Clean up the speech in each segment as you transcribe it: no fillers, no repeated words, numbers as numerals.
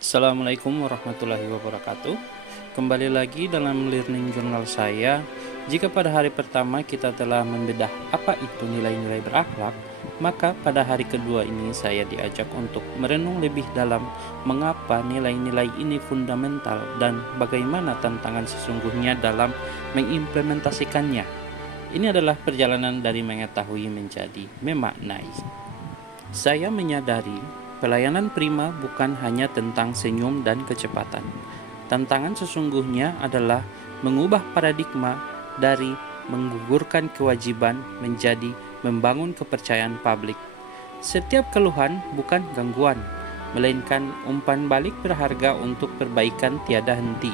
Assalamualaikum warahmatullahi wabarakatuh. Kembali lagi dalam learning journal saya. Jika pada hari pertama kita telah membedah apa itu nilai-nilai berakhlak, maka pada hari kedua ini saya diajak untuk merenung lebih dalam mengapa nilai-nilai ini fundamental dan bagaimana tantangan sesungguhnya dalam mengimplementasikannya. Ini adalah perjalanan dari mengetahui menjadi memaknai. Saya menyadari pelayanan prima bukan hanya tentang senyum dan kecepatan. Tantangan sesungguhnya adalah mengubah paradigma dari menggugurkan kewajiban menjadi membangun kepercayaan publik. Setiap keluhan bukan gangguan, melainkan umpan balik berharga untuk perbaikan tiada henti.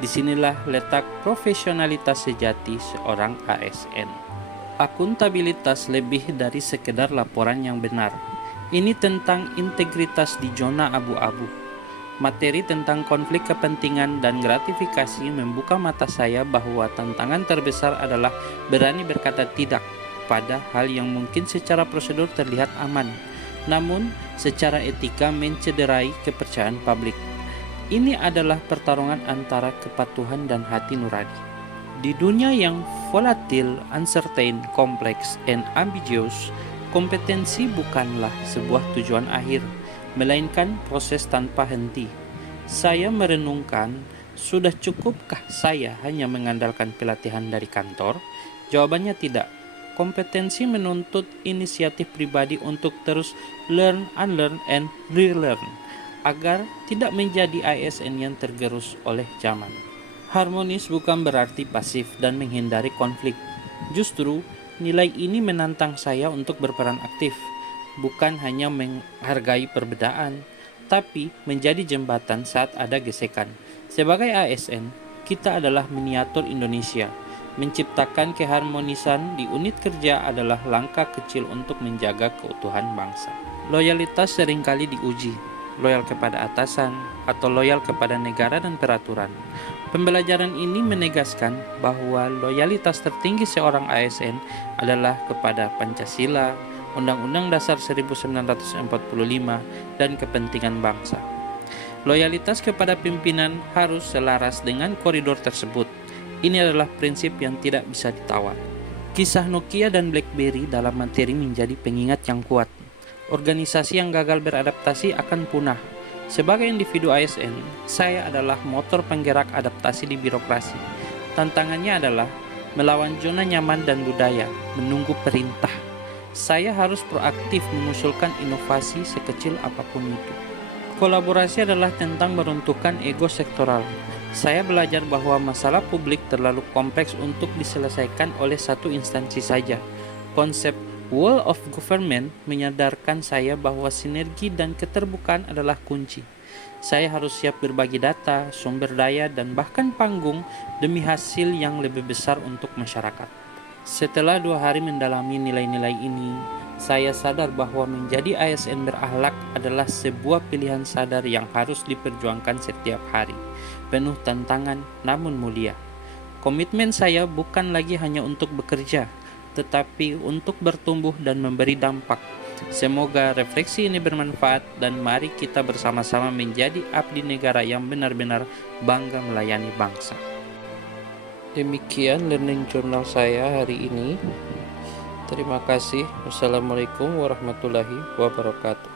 Disinilah letak profesionalitas sejati seorang ASN. Akuntabilitas lebih dari sekedar laporan yang benar. Ini tentang integritas di zona abu-abu. Materi tentang konflik kepentingan dan gratifikasi membuka mata saya bahwa tantangan terbesar adalah berani berkata tidak pada hal yang mungkin secara prosedur terlihat aman, namun secara etika mencederai kepercayaan publik. Ini adalah pertarungan antara kepatuhan dan hati nurani. Di dunia yang volatil, uncertain, kompleks, and ambiguous, kompetensi bukanlah sebuah tujuan akhir, melainkan proses tanpa henti. Saya merenungkan, sudah cukupkah saya hanya mengandalkan pelatihan dari kantor? Jawabannya tidak. Kompetensi menuntut inisiatif pribadi untuk terus learn, unlearn, and relearn, agar tidak menjadi ASN yang tergerus oleh zaman. Harmonis bukan berarti pasif dan menghindari konflik. Justru, nilai ini menantang saya untuk berperan aktif, bukan hanya menghargai perbedaan, tapi menjadi jembatan saat ada gesekan. Sebagai ASN, kita adalah miniatur Indonesia. Menciptakan keharmonisan di unit kerja adalah langkah kecil untuk menjaga keutuhan bangsa. Loyalitas seringkali diuji, loyal kepada atasan atau loyal kepada negara dan peraturan. Pembelajaran ini menegaskan bahwa loyalitas tertinggi seorang ASN adalah kepada Pancasila, Undang-Undang Dasar 1945, dan kepentingan bangsa. Loyalitas kepada pimpinan harus selaras dengan koridor tersebut. Ini adalah prinsip yang tidak bisa ditawar. Kisah Nokia dan BlackBerry dalam materi menjadi pengingat yang kuat. Organisasi yang gagal beradaptasi akan punah. Sebagai individu ASN, saya adalah motor penggerak adaptasi di birokrasi. Tantangannya adalah melawan zona nyaman dan budaya, menunggu perintah. Saya harus proaktif mengusulkan inovasi sekecil apapun itu. Kolaborasi adalah tentang meruntuhkan ego sektoral. Saya belajar bahwa masalah publik terlalu kompleks untuk diselesaikan oleh satu instansi saja. Konsep Whole of Government menyadarkan saya bahwa sinergi dan keterbukaan adalah kunci. Saya harus siap berbagi data, sumber daya, dan bahkan panggung demi hasil yang lebih besar untuk masyarakat. Setelah 2 hari mendalami nilai-nilai ini, saya sadar bahwa menjadi ASN berakhlak adalah sebuah pilihan sadar yang harus diperjuangkan setiap hari. Penuh tantangan namun mulia. Komitmen saya bukan lagi hanya untuk bekerja, tetapi untuk bertumbuh dan memberi dampak. Semoga refleksi ini bermanfaat dan mari kita bersama-sama menjadi abdi negara yang benar-benar bangga melayani bangsa. Demikian learning journal saya hari ini. Terima kasih. Wassalamualaikum warahmatullahi wabarakatuh.